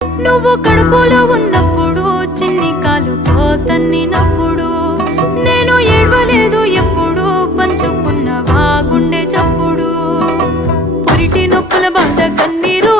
నువ్వు కడుపులో ఉన్నప్పుడు చిన్ని కాలుతో తన్నినప్పుడు నేను ఏడవలేదు ఎప్పుడు పంచుకున్నవా గుండె చప్పుడు పురిటి నొప్పుల బాధ కన్నీరు